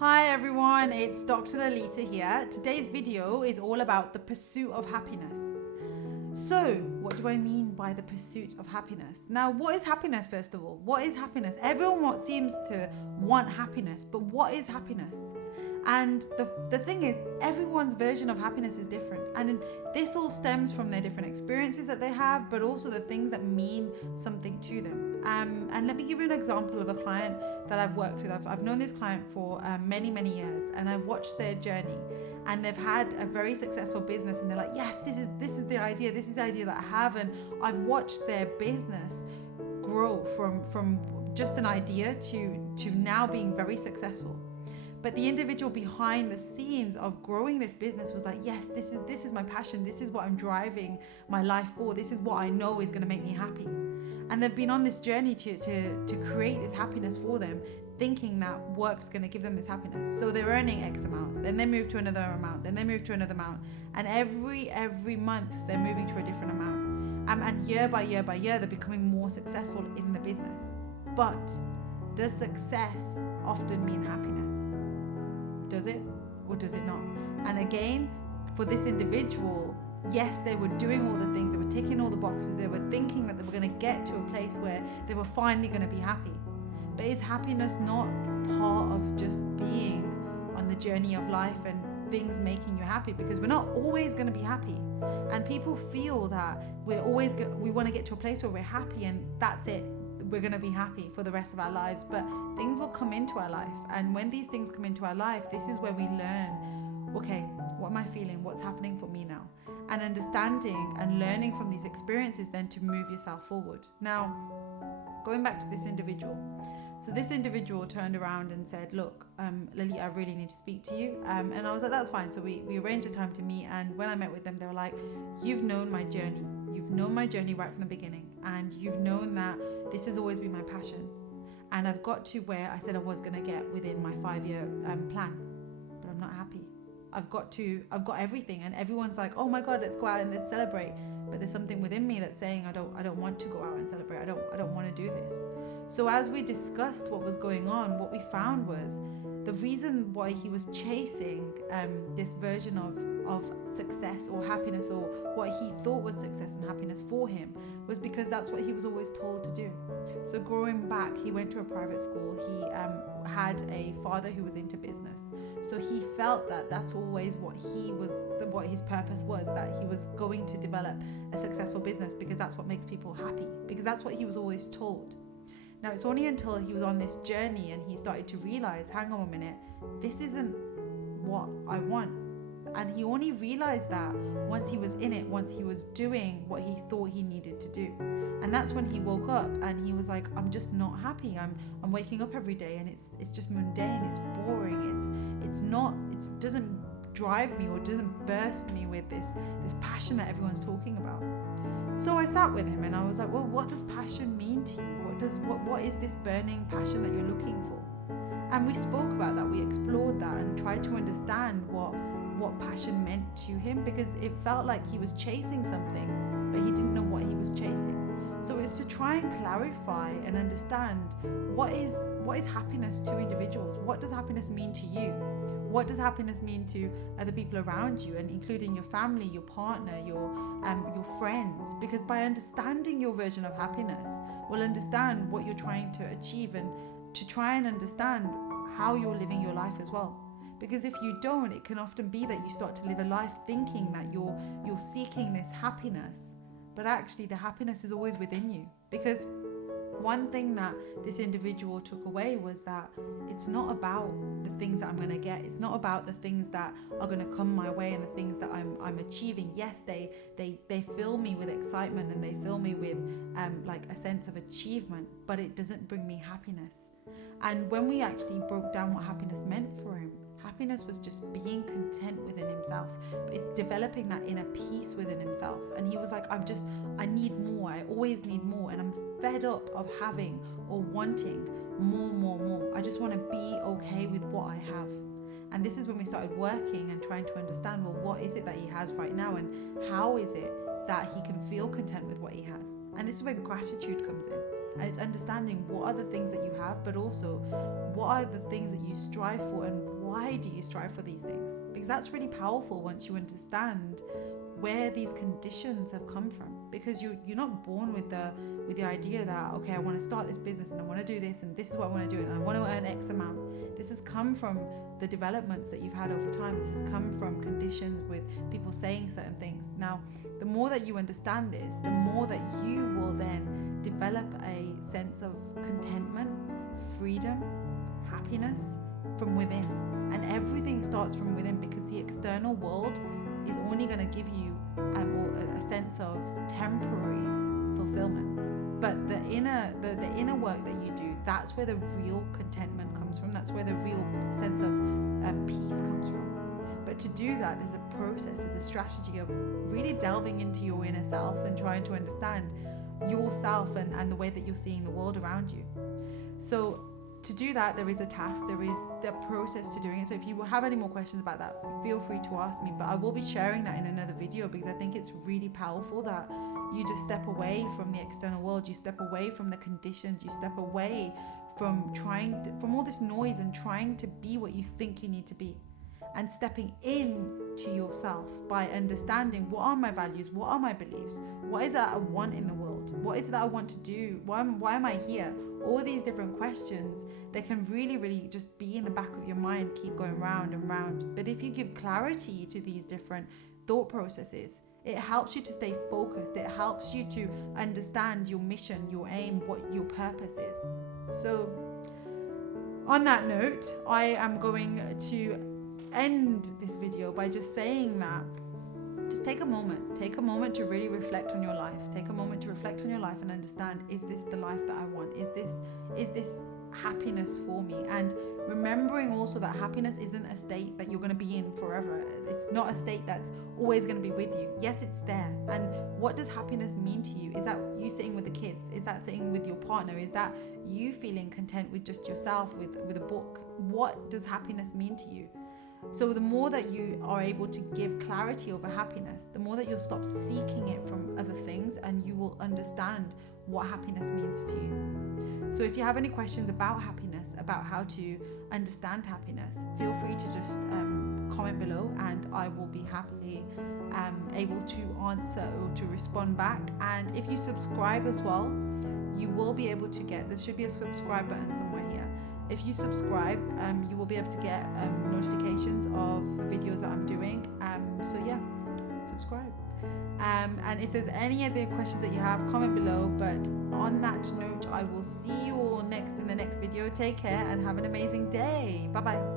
Hi everyone, it's Dr. Lalitaa here. Today's video is all about the pursuit of happiness. So, what do I mean by the pursuit of happiness? Now, what is happiness first of all? What is happiness? Everyone seems to want happiness, but what is happiness? And the thing is, everyone's version of happiness is different. And this all stems from their different experiences that they have, but also the things that mean something to them. And let me give you an example of a client that I've worked with. I've known this client for many years, and I've watched their journey. And they've had a very successful business, and they're like, yes, this is the idea. This is the idea that I have. And I've watched their business grow from just an idea to now being very successful. But the individual behind the scenes of growing this business was like, yes, this is my passion. This is what I'm driving my life for. This is what I know is going to make me happy. And they've been on this journey to create this happiness for them, thinking that work's going to give them this happiness. So they're earning X amount, then they move to another amount, then they move to another amount. And every month they're moving to a different amount. And year by year, they're becoming more successful in the business. But does success often mean happiness? Does it or does it not? And again, for this individual, yes, they were doing all the things, they were ticking all the boxes, they were thinking that they were going to get to a place where they were finally going to be happy. But is happiness not part of just being on the journey of life and things making you happy? Because we're not always going to be happy. And people feel that we want to get to a place where we're happy and that's it. We're going to be happy for the rest of our lives. But things will come into our life. And when these things come into our life, this is where we learn, okay, what am I feeling? What's happening for me now? And understanding and learning from these experiences then to move yourself forward. Now, going back to this individual. So this individual turned around and said, look, Lalitaa, I really need to speak to you. And I was like, that's fine. So we arranged a time to meet. And when I met with them, they were like, you've known my journey. You've known my journey right from the beginning. And you've known that this has always been my passion. And I've got to where I said I was going to get within my 5-year plan. But I'm not happy. I've got everything. And everyone's like, oh my God, let's go out and let's celebrate. But there's something within me that's saying, I don't want to go out and celebrate. I don't want to do this. So as we discussed what was going on, what we found was the reason why he was chasing this version of success or happiness, or what he thought was success and happiness for him, was because that's what he was always told to do. So growing back, he went to a private school. He had a father who was into business. So he felt that that's always what his purpose was, that he was going to develop a successful business because that's what makes people happy, because that's what he was always told. Now, it's only until he was on this journey and he started to realize, hang on a minute, this isn't what I want. And he only realized that once he was in it, once he was doing what he thought he needed to do. And that's when he woke up and he was like, I'm just not happy. I'm waking up every day and it's just mundane, it's boring, it doesn't drive me or doesn't burst me with this passion that everyone's talking about. So I sat with him and I was like, well, what does passion mean to you? What is this burning passion that you're looking for? And we spoke about that, we explored that and tried to understand what passion meant to him, because it felt like he was chasing something, but he didn't know what he was chasing. So it's to try and clarify and understand what is happiness to individuals? What does happiness mean to you? What does happiness mean to other people around you, and including your family, your partner, your friends? Because by understanding your version of happiness, we'll understand what you're trying to achieve and to try and understand how you're living your life as well. Because if you don't, it can often be that you start to live a life thinking that you're seeking this happiness, but actually the happiness is always within you. Because one thing that this individual took away was that it's not about the things that I'm going to get. It's not about the things that are going to come my way and the things that I'm achieving. Yes, they fill me with excitement and they fill me with like a sense of achievement, but it doesn't bring me happiness. And when we actually broke down what happiness meant for him, happiness was just being content within himself. It's developing that inner peace within himself. And he was like, I need more. I always need more. And I'm fed up of having or wanting more. I just want to be okay with what I have. And this is when we started working and trying to understand, well, what is it that he has right now? And how is it that he can feel content with what he has? And this is where gratitude comes in. And it's understanding what are the things that you have, but also what are the things that you strive for, and why do you strive for these things? Because that's really powerful once you understand where these conditions have come from. Because you're not born with the idea that, okay, I want to start this business and I want to do this and this is what I want to do and I want to earn X amount. This has come from the developments that you've had over time. This has come from conditions with people saying certain things. Now, the more that you understand this, the more that you will then develop a sense of contentment, freedom, happiness from within. And everything starts from within, because the external world is only going to give you a sense of temporary fulfillment. But the inner work that you do, that's where the real contentment comes from. That's where the real sense of peace comes from. But to do that, there's a process, there's a strategy of really delving into your inner self and trying to understand yourself and the way that you're seeing the world around you. So to do that, there is a task, there is the process to doing it. So if you have any more questions about that, feel free to ask me, but I will be sharing that in another video, because I think it's really powerful that you just step away from the external world, you step away from the conditions, you step away from from all this noise and trying to be what you think you need to be, and stepping in to yourself by understanding, what are my values, what are my beliefs, what is it I want in the world, what is it that I want to do, why am I here? All these different questions, they can really just be in the back of your mind, keep going round and round. But if you give clarity to these different thought processes, it helps you to stay focused. It helps you to understand your mission, your aim, what your purpose is. So on that note, I am going to end this video by just saying that just take a moment to really reflect on your life. Take a moment to reflect on your life and understand, is this the life that I want? Is this happiness for me? And remembering also that happiness isn't a state that you're going to be in forever. It's not a state that's always going to be with you. Yes, it's there. And what does happiness mean to you? Is that you sitting with the kids? Is that sitting with your partner? Is that you feeling content with just yourself, with a book? What does happiness mean to you? So the more that you are able to give clarity over happiness, the more that you'll stop seeking it from other things, and you will understand what happiness means to you. So if you have any questions about happiness, about how to understand happiness, feel free to just comment below, and I will be happily able to answer or to respond back. And if you subscribe as well, you will be able to get, there should be a subscribe button somewhere here. If you subscribe, you will be able to get notifications of the videos that I'm doing. So yeah, subscribe. And if there's any other questions that you have, comment below. But on that note, I will see you all in the next video. Take care and have an amazing day. Bye bye.